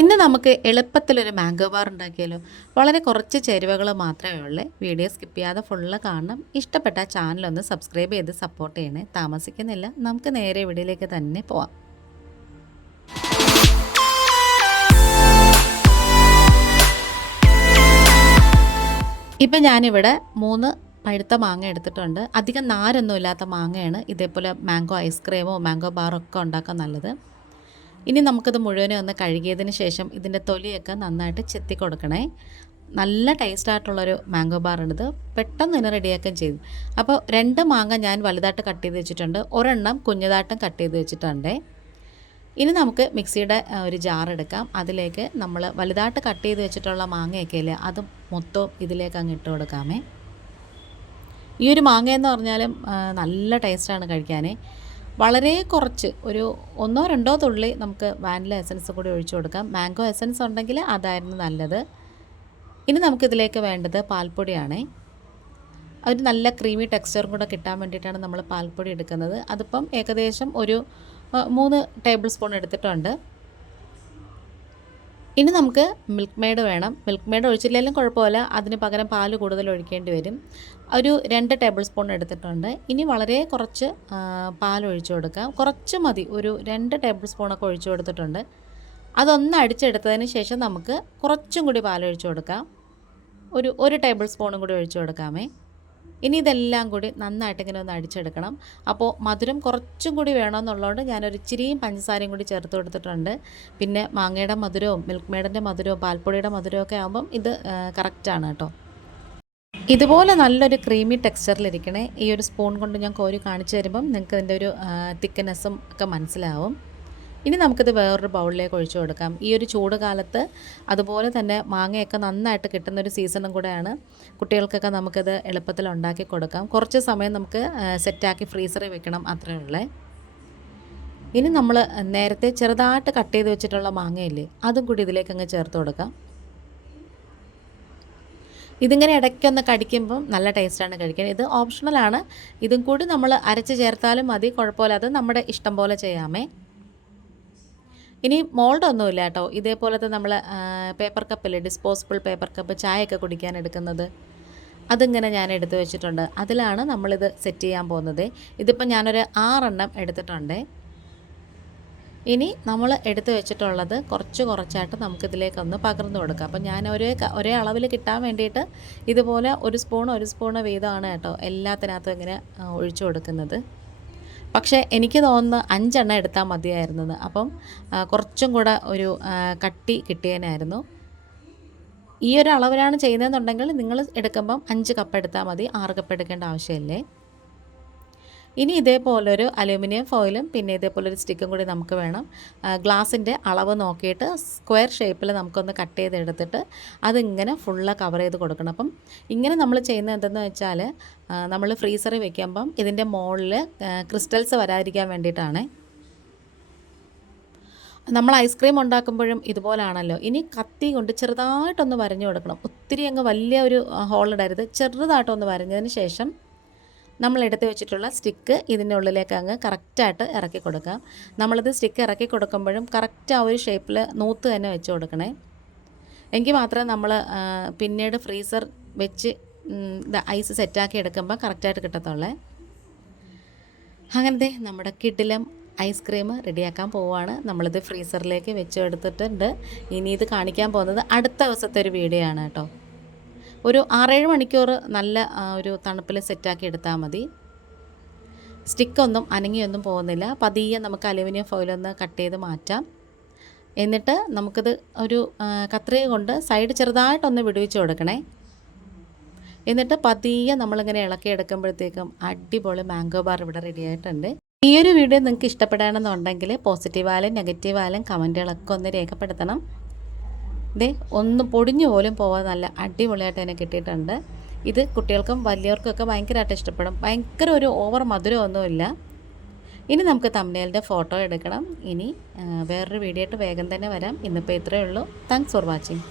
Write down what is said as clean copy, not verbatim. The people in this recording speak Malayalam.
ഇന്ന് നമുക്ക് എളുപ്പത്തിലൊരു മാംഗോ ബാർ ഉണ്ടാക്കിയാലോ. വളരെ കുറച്ച് ചേരുവകൾ മാത്രമേ ഉള്ളൂ. വീഡിയോ സ്കിപ്പ് ചെയ്യാതെ ഫുള്ള് കാണണം. ഇഷ്ടപ്പെട്ട ചാനലൊന്ന് സബ്സ്ക്രൈബ് ചെയ്ത് സപ്പോർട്ട് ചെയ്യണേ. താമസിക്കുന്നില്ല, നമുക്ക് നേരെ വീഡിയോയിലേക്ക് തന്നെ പോവാം. ഇപ്പം ഞാനിവിടെ 3 പഴുത്ത മാങ്ങ എടുത്തിട്ടുണ്ട്. അധികം നാരൊന്നും ഇല്ലാത്ത മാങ്ങയാണ്. ഇതേപോലെ മാംഗോ ഐസ്ക്രീമോ മാംഗോ ബാറൊക്കെ ഉണ്ടാക്കാൻ നല്ലത്. ഇനി നമുക്കിത് മുഴുവനും ഒന്ന് കഴുകിയതിന് ശേഷം ഇതിൻ്റെ തൊലിയൊക്കെ നന്നായിട്ട് ചെത്തി കൊടുക്കണേ. നല്ല ടേസ്റ്റായിട്ടുള്ളൊരു മാംഗോ ബാറാണിത്. പെട്ടെന്ന് തന്നെ റെഡിയാക്കുകയും ചെയ്തു. അപ്പോൾ 2 മാങ്ങ ഞാൻ വലുതായിട്ട് കട്ട് ചെയ്ത് വെച്ചിട്ടുണ്ട്, ഒരെണ്ണം കുഞ്ഞതായിട്ടും കട്ട് ചെയ്ത് വെച്ചിട്ടുണ്ട്. ഇനി നമുക്ക് മിക്സിയുടെ ഒരു ജാർ എടുക്കാം. അതിലേക്ക് നമ്മൾ വലുതായിട്ട് കട്ട് ചെയ്ത് വെച്ചിട്ടുള്ള മാങ്ങയൊക്കെ ഇല്ലേ, അത് മൊത്തം ഇതിലേക്ക് അങ്ങ് ഇട്ട് കൊടുക്കാമേ. ഈ ഒരു മാങ്ങയെന്ന് പറഞ്ഞാലും നല്ല ടേസ്റ്റാണ് കഴിക്കാൻ. വളരെ കുറച്ച് ഒരു 1-2 തുള്ളി നമുക്ക് വാനില എസൻസ് കൂടി ഒഴിച്ചു കൊടുക്കാം. മാംഗോ എസൻസ് ഉണ്ടെങ്കിൽ അതായിരുന്നു നല്ലത്. ഇനി നമുക്കിതിലേക്ക് വേണ്ടത് പാൽപ്പൊടിയാണ്. ഒരു നല്ല ക്രീമി ടെക്സ്ചറും കൂടെ കിട്ടാൻ വേണ്ടിയിട്ടാണ് നമ്മൾ പാൽപ്പൊടി എടുക്കുന്നത്. അതിപ്പം ഏകദേശം ഒരു 3 ടേബിൾ സ്പൂൺ എടുത്തിട്ടുണ്ട്. ഇനി നമുക്ക് മിൽക്ക് മെയ്ഡ് വേണം. മിൽക്ക് മെയ്ഡ് ഒഴിച്ചില്ലെങ്കിലും കുഴപ്പമില്ല, അതിന് പകരം പാൽ കൂടുതൽ ഒഴിക്കേണ്ടി വരും. ഒരു 2 ടേബിൾ സ്പൂൺ എടുത്തിട്ടുണ്ട്. ഇനി വളരെ കുറച്ച് പാൽ ഒഴിച്ചു കൊടുക്കാം. കുറച്ച് മതി, ഒരു 2 ടേബിൾ സ്പൂണൊക്കെ ഒഴിച്ചു കൊടുത്തിട്ടുണ്ട്. അതൊന്ന് അടിച്ചെടുത്തതിന് ശേഷം നമുക്ക് കുറച്ചും കൂടി പാൽ ഒഴിച്ചു കൊടുക്കാം. ഒരു ടേബിൾ സ്പൂണും കൂടി ഒഴിച്ചു കൊടുക്കാമേ. ഇനി ഇതെല്ലാം കൂടി നന്നായിട്ട് ഇങ്ങനെ ഒന്ന് അടിച്ചെടുക്കണം. അപ്പോൾ മധുരം കുറച്ചും കൂടി വേണമെന്നുള്ളതുകൊണ്ട് ഞാനൊരു ഇച്ചിരിയും പഞ്ചസാരയും കൂടി ചേർത്ത് കൊടുത്തിട്ടുണ്ട്. പിന്നെ മാങ്ങയുടെ മധുരവും മിൽക്ക് മെയ്ഡിൻ്റെ മധുരവും പാൽപ്പൊടിയുടെ മധുരവും ഒക്കെ ആകുമ്പം ഇത് കറക്റ്റാണ് കേട്ടോ. ഇതുപോലെ നല്ലൊരു ക്രീമി ടെക്സ്ചറിലിരിക്കണേ. ഈ ഒരു സ്പൂൺ കൊണ്ട് ഞാൻ കോരി കാണിച്ചു തരുമ്പം നിങ്ങൾക്ക് ഇതിൻ്റെ ഒരു തിക്നെസ്സും ഒക്കെ മനസ്സിലാവും. ഇനി നമുക്കിത് വേറൊരു ബൗളിലേക്ക് ഒഴിച്ചു കൊടുക്കാം. ഈ ഒരു ചൂട് കാലത്ത് അതുപോലെ തന്നെ മാങ്ങയൊക്കെ നന്നായിട്ട് കിട്ടുന്നൊരു സീസണും കൂടെയാണ്. കുട്ടികൾക്കൊക്കെ നമുക്കിത് എളുപ്പത്തിൽ ഉണ്ടാക്കി കൊടുക്കാം. കുറച്ച് സമയം നമുക്ക് സെറ്റാക്കി ഫ്രീസറിൽ വെക്കണം, അത്രയേ ഉള്ളേ. ഇനി നമ്മൾ നേരത്തെ ചെറുതായിട്ട് കട്ട് ചെയ്ത് വെച്ചിട്ടുള്ള മാങ്ങയില്ലേ, അതും കൂടി ഇതിലേക്ക് അങ്ങ് ചേർത്ത് കൊടുക്കാം. ഇതിങ്ങനെ ഇടയ്ക്കൊന്ന് കടിക്കുമ്പം നല്ല ടേസ്റ്റാണ് കഴിക്കാൻ. ഇത് ഓപ്ഷണലാണ്. ഇതും കൂടി നമ്മൾ അരച്ച് ചേർത്താലും മതി, കുഴപ്പമില്ല. അത് നമ്മുടെ ഇഷ്ടം പോലെ ചെയ്യാമേ. ഇനി മോൾഡൊന്നുമില്ല കേട്ടോ. ഇതേപോലത്തെ നമ്മൾ പേപ്പർ കപ്പില്ലേ, ഡിസ്പോസിബിൾ പേപ്പർ കപ്പ്, ചായയൊക്കെ കുടിക്കാൻ എടുക്കുന്നത്, അതിങ്ങനെ ഞാൻ എടുത്ത് വെച്ചിട്ടുണ്ട്. അതിലാണ് നമ്മളിത് സെറ്റ് ചെയ്യാൻ പോകുന്നത്. ഇതിപ്പോൾ ഞാനൊരു 6 എണ്ണം എടുത്തിട്ടുണ്ട്. ഇനി നമ്മൾ എടുത്ത് വെച്ചിട്ടുള്ളത് കുറച്ചായിട്ട് നമുക്കിതിലേക്കൊന്ന് പകർന്നു കൊടുക്കാം. അപ്പം ഞാൻ ഒരേ അളവിൽ കിട്ടാൻ വേണ്ടിയിട്ട് ഇതുപോലെ ഒരു സ്പൂണ് വീതമാണ് കേട്ടോ എല്ലാത്തിനകത്തും ഇങ്ങനെ ഒഴിച്ചു കൊടുക്കുന്നത്. പക്ഷേ എനിക്ക് തോന്നുന്നു 5 എണ്ണം എടുത്താൽ മതിയായിരുന്നത്. അപ്പം കുറച്ചും കൂടെ ഒരു കട്ടി കിട്ടിയതിനായിരുന്നു. ഈ ഒരു അളവിലാണ് ചെയ്യുന്നതെന്നുണ്ടെങ്കിൽ നിങ്ങൾ എടുക്കുമ്പം 5 കപ്പ് എടുത്താൽ മതി, 6 കപ്പ് എടുക്കേണ്ട ആവശ്യമില്ലേ. ഇനി ഇതേപോലൊരു അലൂമിനിയം ഫോയിലും പിന്നെ ഇതേപോലൊരു സ്റ്റിക്കും കൂടി നമുക്ക് വേണം. ഗ്ലാസിൻ്റെ അളവ് നോക്കിയിട്ട് സ്ക്വയർ ഷേപ്പിൽ നമുക്കൊന്ന് കട്ട് ചെയ്തെടുത്തിട്ട് അതിങ്ങനെ ഫുള്ള് കവർ ചെയ്ത് കൊടുക്കണം. അപ്പം ഇങ്ങനെ നമ്മൾ ചെയ്യുന്നത് എന്തെന്ന് വെച്ചാൽ നമ്മൾ ഫ്രീസറിൽ വെക്കുമ്പം ഇതിൻ്റെ മുകളിൽ ക്രിസ്റ്റൽസ് വരാതിരിക്കാൻ വേണ്ടിയിട്ടാണ്. നമ്മൾ ഐസ്ക്രീം ഉണ്ടാക്കുമ്പോഴും ഇതുപോലാണല്ലോ. ഇനി കത്തി കൊണ്ട് ചെറുതായിട്ടൊന്ന് വരഞ്ഞു കൊടുക്കണം. ഒത്തിരി അങ്ങ് വലിയ ഒരു ഹോളിടരുത്, ചെറുതായിട്ടൊന്ന് വരഞ്ഞതിന് ശേഷം നമ്മൾ എടുത്ത് വെച്ചിട്ടുള്ള സ്റ്റിക്ക് ഇതിൻ്റെ ഉള്ളിലേക്ക് അങ്ങ് കറക്റ്റായിട്ട് ഇറക്കി കൊടുക്കാം. നമ്മളിത് സ്റ്റിക്ക് ഇറക്കി കൊടുക്കുമ്പോഴും കറക്റ്റ് ആ ഒരു ഷേപ്പിൽ നൂത്ത് തന്നെ വെച്ച് കൊടുക്കണേ. എങ്കിൽ മാത്രമേ നമ്മൾ പിന്നീട് ഫ്രീസർ വെച്ച് ഐസ് സെറ്റാക്കി എടുക്കുമ്പോൾ കറക്റ്റായിട്ട് കിട്ടത്തുള്ളേ. അങ്ങനത്തെ നമ്മുടെ കിഡിലും ഐസ്ക്രീം റെഡിയാക്കാൻ പോവുകയാണ്. നമ്മളിത് ഫ്രീസറിലേക്ക് വെച്ച് എടുത്തിട്ടുണ്ട്. ഇനി ഇത് കാണിക്കാൻ പോകുന്നത് അടുത്ത ദിവസത്തെ ഒരു വീഡിയോ ആണ് കേട്ടോ. ഒരു 6-7 മണിക്കൂർ നല്ല ഒരു തണുപ്പിൽ സെറ്റാക്കി എടുത്താൽ മതി. സ്റ്റിക്കൊന്നും അനങ്ങിയൊന്നും പോകുന്നില്ല. പതിയെ നമുക്ക് അലുമിനിയം ഫോയിലൊന്ന് കട്ട് ചെയ്ത് മാറ്റാം. എന്നിട്ട് നമുക്കിത് ഒരു കത്രിക കൊണ്ട് സൈഡ് ചെറുതായിട്ടൊന്ന് വിടുവിച്ച് കൊടുക്കണേ. എന്നിട്ട് പതിയെ നമ്മളിങ്ങനെ ഇളക്കിയെടുക്കുമ്പോഴത്തേക്കും അടിപൊളി മാംഗോ ബാർ ഇവിടെ റെഡി ആയിട്ടുണ്ട്. ഈ ഒരു വീഡിയോ നിങ്ങൾക്ക് ഇഷ്ടപ്പെടണമെന്നുണ്ടെങ്കിൽ പോസിറ്റീവായാലും നെഗറ്റീവായാലും കമൻറ്റുകളൊക്കെ ഒന്ന് രേഖപ്പെടുത്തണം. ഒന്നും പൊടിഞ്ഞു പോലും പോവാൻ നല്ല അടിപൊളിയായിട്ട് തന്നെ കിട്ടിയിട്ടുണ്ട്. ഇത് കുട്ടികൾക്കും വലിയവർക്കൊക്കെ ഭയങ്കരമായിട്ട് ഇഷ്ടപ്പെടും. ഭയങ്കര ഒരു ഓവർ മധുരമൊന്നുമില്ല. ഇനി നമുക്ക് തംബ്നെയിലിൻ്റെ ഫോട്ടോ എടുക്കണം. ഇനി വേറൊരു വീഡിയോ ആയിട്ട് വേഗം തന്നെ വരാം. ഇന്നിപ്പോൾ ഇത്രയേ ഉള്ളൂ. Thanks for watching.